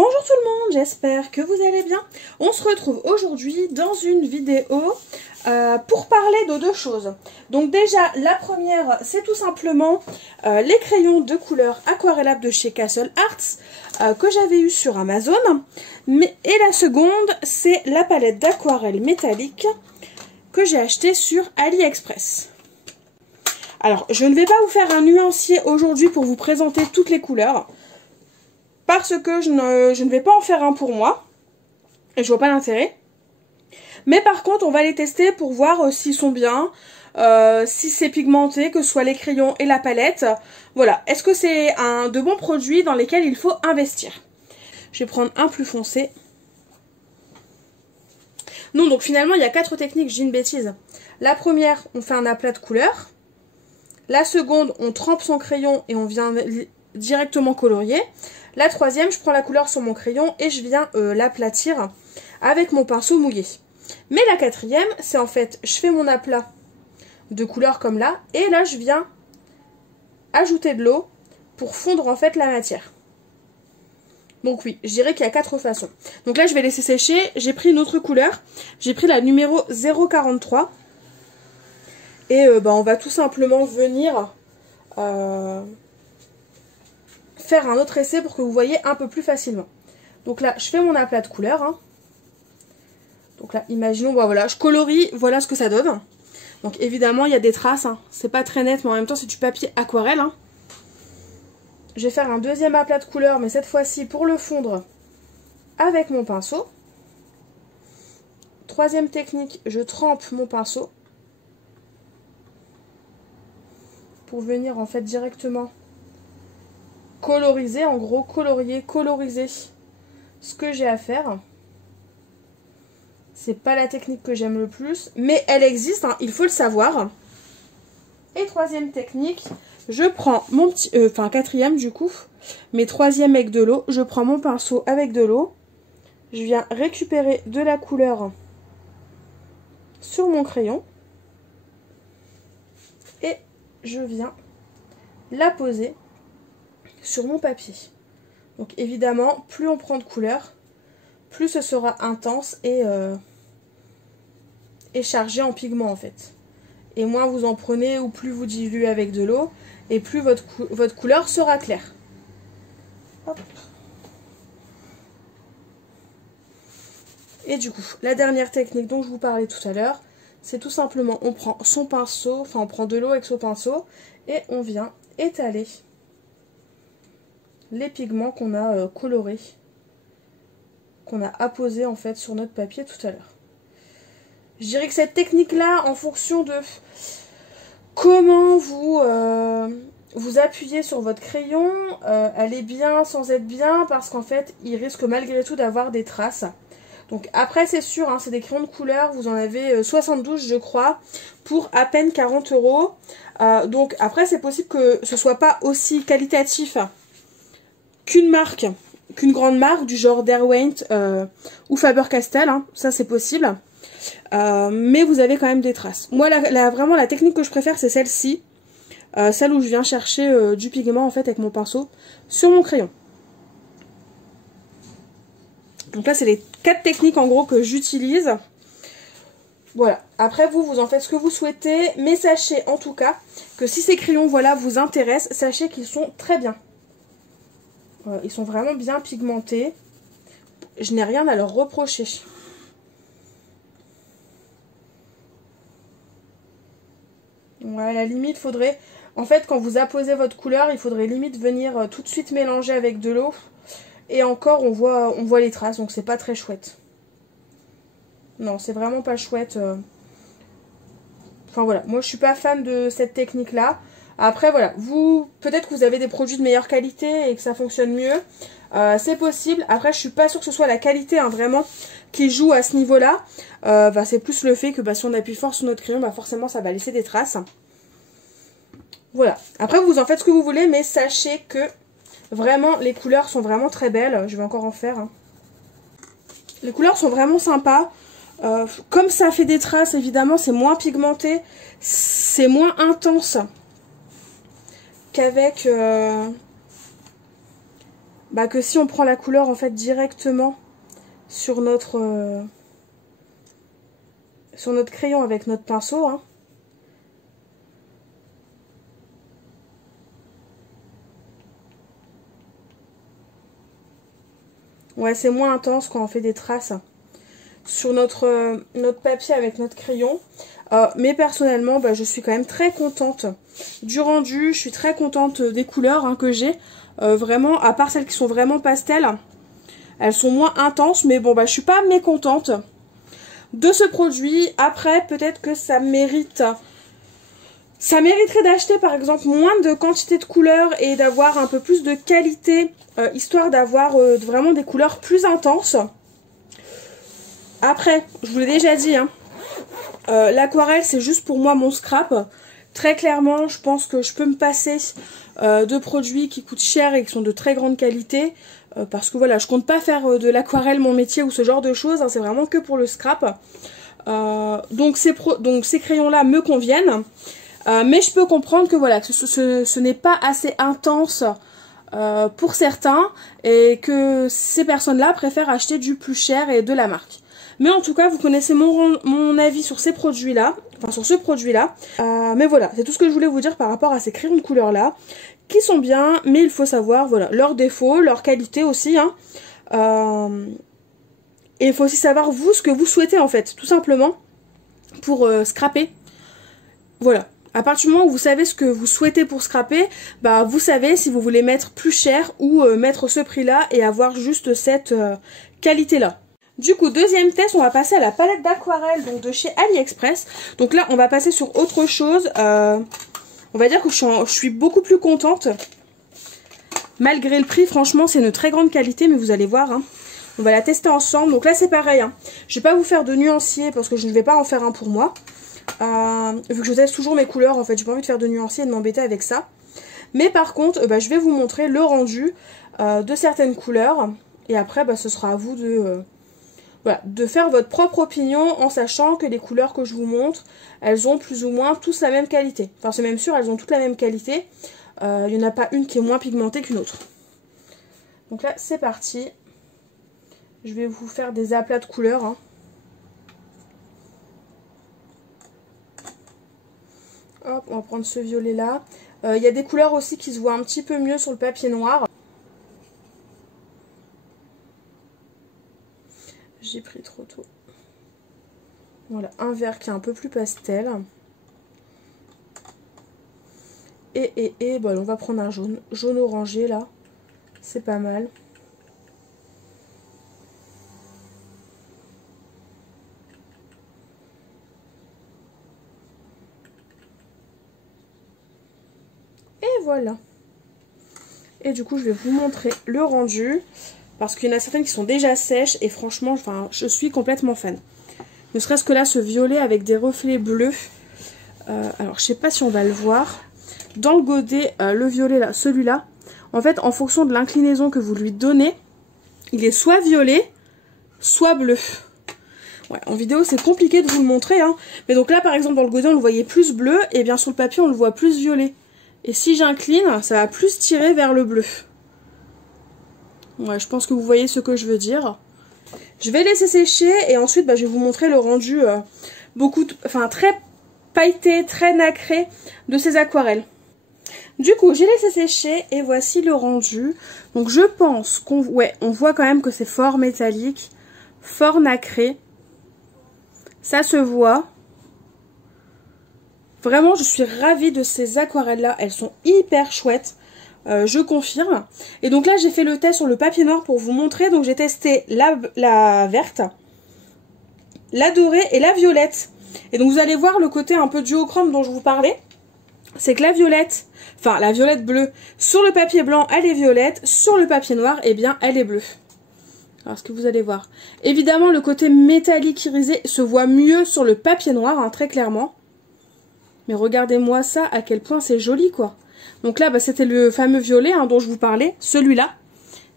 Bonjour tout le monde, j'espère que vous allez bien. On se retrouve aujourd'hui dans une vidéo pour parler de deux choses. Donc déjà, la première, c'est tout simplement les crayons de couleur aquarellables de chez Castle Arts que j'avais eu sur Amazon. Et la seconde, c'est la palette d'aquarelle métallique que j'ai achetée sur AliExpress. Alors, je ne vais pas vous faire un nuancier aujourd'hui pour vous présenter toutes les couleurs, parce que je ne vais pas en faire un pour moi, et je vois pas l'intérêt. Mais par contre, on va les tester pour voir s'ils sont bien, si c'est pigmenté, que ce soit les crayons et la palette. Voilà, est-ce que c'est de bons produits dans lesquels il faut investir? Je vais prendre un plus foncé. Non, donc finalement, il y a 4 techniques, je dis une bêtise. La première, on fait un aplat de couleurs. La seconde, on trempe son crayon et on vient directement colorier. La troisième, je prends la couleur sur mon crayon et je viens l'aplatir avec mon pinceau mouillé. Mais la quatrième, c'est en fait, je fais mon aplat de couleur comme là, et là je viens ajouter de l'eau pour fondre en fait la matière. Donc oui, je dirais qu'il y a 4 façons. Donc là je vais laisser sécher, j'ai pris une autre couleur, j'ai pris la numéro 043. Et on va tout simplement venir faire un autre essai pour que vous voyez un peu plus facilement. Donc là, je fais mon aplat de couleur. Hein. Donc là, imaginons, voilà, je colorie, voilà ce que ça donne. Donc évidemment, il y a des traces, hein. C'est pas très net, mais en même temps, c'est du papier aquarelle. Hein. Je vais faire un deuxième aplat de couleur, mais cette fois-ci pour le fondre avec mon pinceau. Troisième technique, je trempe mon pinceau pour venir en fait directement coloriser, en gros coloriser ce que j'ai à faire. C'est pas la technique que j'aime le plus, mais elle existe, hein, il faut le savoir. Et troisième technique, je prends mon petit, quatrième du coup, mais troisième avec de l'eau, je prends mon pinceau avec de l'eau, je viens récupérer de la couleur sur mon crayon, et je viens la poser sur mon papier. Donc évidemment, plus on prend de couleur, plus ce sera intense et chargé en pigment en fait. Et moins vous en prenez ou plus vous diluez avec de l'eau, et plus votre couleur sera claire. Hop. Et du coup, la dernière technique dont je vous parlais tout à l'heure, c'est tout simplement, on prend son pinceau, on prend de l'eau avec son pinceau, et on vient étaler les pigments qu'on a colorés, qu'on a apposés en fait sur notre papier tout à l'heure. Je dirais que cette technique-là, en fonction de comment vous appuyez sur votre crayon, elle est bien sans être bien, parce qu'en fait, il risque malgré tout d'avoir des traces. Donc après, c'est sûr, hein, c'est des crayons de couleur, vous en avez 72 je crois, pour à peine 40 €. Donc après, c'est possible que ce soit pas aussi qualitatif qu'une grande marque du genre Derwent ou Faber-Castell, hein, ça c'est possible. Mais vous avez quand même des traces. Moi, vraiment, la technique que je préfère, c'est celle-ci. Celle où je viens chercher du pigment, en fait, avec mon pinceau sur mon crayon. Donc là, c'est les 4 techniques, en gros, que j'utilise. Voilà. Après, vous en faites ce que vous souhaitez. Mais sachez, en tout cas, que si ces crayons, voilà, vous intéressent, sachez qu'ils sont très bien. Ils sont vraiment bien pigmentés. Je n'ai rien à leur reprocher. Ouais, à la limite, faudrait... En fait, quand vous apposez votre couleur, il faudrait limite venir tout de suite mélanger avec de l'eau. Et encore, on voit les traces, donc c'est pas très chouette. Non, c'est vraiment pas chouette. Enfin voilà, moi je suis pas fan de cette technique-là. Après voilà, peut-être que vous avez des produits de meilleure qualité et que ça fonctionne mieux. C'est possible. Après, je suis pas sûre que ce soit la qualité, hein, vraiment, qui joue à ce niveau-là. C'est plus le fait que si on appuie fort sur notre crayon, forcément ça va laisser des traces. Voilà. Après, vous en faites ce que vous voulez, mais sachez que vraiment, les couleurs sont vraiment très belles. Je vais encore en faire. Hein. Les couleurs sont vraiment sympas. Comme ça fait des traces, évidemment, c'est moins pigmenté. C'est moins intense qu'avec bah, que si on prend la couleur en fait directement sur notre crayon avec notre pinceau, hein. Ouais, c'est moins intense quand on fait des traces sur notre papier avec notre crayon. Mais personnellement, bah, je suis quand même très contente du rendu. Je suis très contente des couleurs hein, que j'ai. Vraiment, à part celles qui sont vraiment pastel, elles sont moins intenses. Mais bon, bah, je suis pas mécontente de ce produit. Après, peut-être que ça mériterait d'acheter par exemple moins de quantité de couleurs et d'avoir un peu plus de qualité, histoire d'avoir vraiment des couleurs plus intenses. Après, je vous l'ai déjà dit, hein, l'aquarelle c'est juste pour moi mon scrap. Très clairement, je pense que je peux me passer de produits qui coûtent cher et qui sont de très grande qualité. Parce que voilà, je compte pas faire de l'aquarelle mon métier ou ce genre de choses, hein, c'est vraiment que pour le scrap. Donc ces crayons-là me conviennent. Mais je peux comprendre que voilà, que ce n'est pas assez intense pour certains et que ces personnes-là préfèrent acheter du plus cher et de la marque. Mais en tout cas, vous connaissez mon avis sur ces produits-là, enfin sur ce produit-là. Mais voilà, c'est tout ce que je voulais vous dire par rapport à ces crayons de couleur-là, qui sont bien, mais il faut savoir voilà leurs défauts, leur qualité aussi. Hein. Et il faut aussi savoir vous ce que vous souhaitez en fait, tout simplement, pour scraper. Voilà. À partir du moment où vous savez ce que vous souhaitez pour scraper, bah vous savez si vous voulez mettre plus cher ou mettre ce prix-là et avoir juste cette qualité-là. Du coup, deuxième test, on va passer à la palette d'aquarelle donc de chez AliExpress. Donc là, on va passer sur autre chose. On va dire que je suis beaucoup plus contente. Malgré le prix, franchement, c'est une très grande qualité, mais vous allez voir. Hein. On va la tester ensemble. Donc là, c'est pareil. Hein. Je ne vais pas vous faire de nuancier parce que je ne vais pas en faire un pour moi. Vu que je teste toujours mes couleurs, en fait, j'ai pas envie de faire de nuancier et de m'embêter avec ça. Mais par contre, bah, je vais vous montrer le rendu de certaines couleurs. Et après, bah, ce sera à vous voilà, de faire votre propre opinion en sachant que les couleurs que je vous montre, elles ont plus ou moins tous la même qualité. Enfin, c'est même sûr, elles ont toutes la même qualité. Il n'y en a pas une qui est moins pigmentée qu'une autre. Donc là, c'est parti. Je vais vous faire des aplats de couleurs. Hein. Hop, on va prendre ce violet là. Il y a des couleurs aussi qui se voient un petit peu mieux sur le papier noir. J'ai pris trop tôt. Voilà, un vert qui est un peu plus pastel. Et bah, on va prendre un jaune. Jaune orangé là. C'est pas mal. Et voilà. Et du coup, je vais vous montrer le rendu. Parce qu'il y en a certaines qui sont déjà sèches. Et franchement, enfin, je suis complètement fan. Ne serait-ce que là, ce violet avec des reflets bleus. Alors, je sais pas si on va le voir. Dans le godet, le violet là, celui-là. En fait, en fonction de l'inclinaison que vous lui donnez, il est soit violet, soit bleu. Ouais, en vidéo, c'est compliqué de vous le montrer. Hein. Mais donc là, par exemple, dans le godet, on le voyait plus bleu. Et bien sur le papier, on le voit plus violet. Et si j'incline, ça va plus tirer vers le bleu. Ouais, je pense que vous voyez ce que je veux dire. Je vais laisser sécher et ensuite bah, je vais vous montrer le rendu très pailleté, très nacré de ces aquarelles. Du coup, j'ai laissé sécher et voici le rendu. Donc je pense qu'on on voit quand même que c'est fort métallique, fort nacré. Ça se voit. Vraiment, je suis ravie de ces aquarelles-là. Elles sont hyper chouettes. Je confirme. Et donc là, j'ai fait le test sur le papier noir pour vous montrer. Donc j'ai testé la verte, la dorée et la violette. Et donc vous allez voir le côté un peu duochrome dont je vous parlais. C'est que la violette bleue, sur le papier blanc, elle est violette. Sur le papier noir, eh bien, elle est bleue. Alors, ce que vous allez voir. Évidemment, le côté métallique irisé se voit mieux sur le papier noir, hein, très clairement. Mais regardez-moi ça, à quel point c'est joli, quoi. Donc là, bah, c'était le fameux violet hein, dont je vous parlais, celui-là,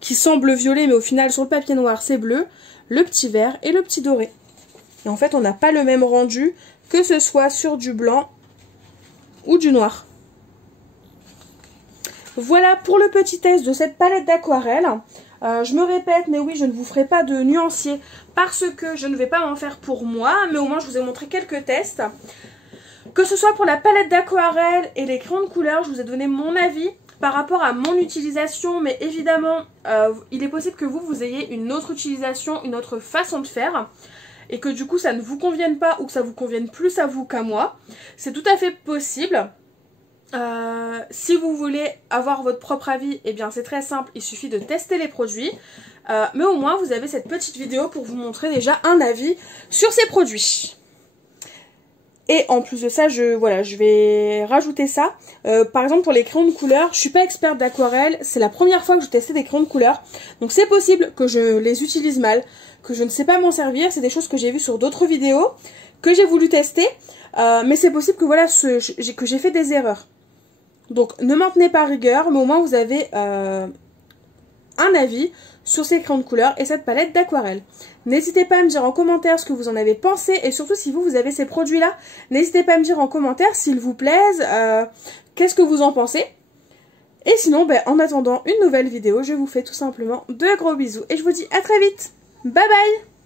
qui semble violet, mais au final, sur le papier noir, c'est bleu, le petit vert et le petit doré. Et en fait, on n'a pas le même rendu, que ce soit sur du blanc ou du noir. Voilà pour le petit test de cette palette d'aquarelle. Je me répète, mais oui, je ne vous ferai pas de nuancier parce que je ne vais pas m'en faire pour moi, mais au moins je vous ai montré quelques tests. Que ce soit pour la palette d'aquarelle et les crayons de couleur, je vous ai donné mon avis par rapport à mon utilisation, mais évidemment, il est possible que vous ayez une autre utilisation, une autre façon de faire, et que du coup ça ne vous convienne pas ou que ça vous convienne plus à vous qu'à moi. C'est tout à fait possible. Si vous voulez avoir votre propre avis, eh bien c'est très simple, il suffit de tester les produits. Mais au moins vous avez cette petite vidéo pour vous montrer déjà un avis sur ces produits. Et en plus de ça, je vais rajouter ça. Par exemple pour les crayons de couleur, je suis pas experte d'aquarelle, c'est la première fois que je testais des crayons de couleur. Donc c'est possible que je les utilise mal, que je ne sais pas m'en servir, c'est des choses que j'ai vues sur d'autres vidéos, que j'ai voulu tester. Mais c'est possible que voilà, que j'ai fait des erreurs. Donc ne m'en tenez pas rigueur, mais au moins vous avez un avis sur ces crayons de couleur et cette palette d'aquarelle. N'hésitez pas à me dire en commentaire ce que vous en avez pensé et surtout si vous avez ces produits là, n'hésitez pas à me dire en commentaire s'ils vous plaisent, qu'est-ce que vous en pensez. Et sinon, en attendant une nouvelle vidéo, je vous fais tout simplement de gros bisous et je vous dis à très vite. Bye bye.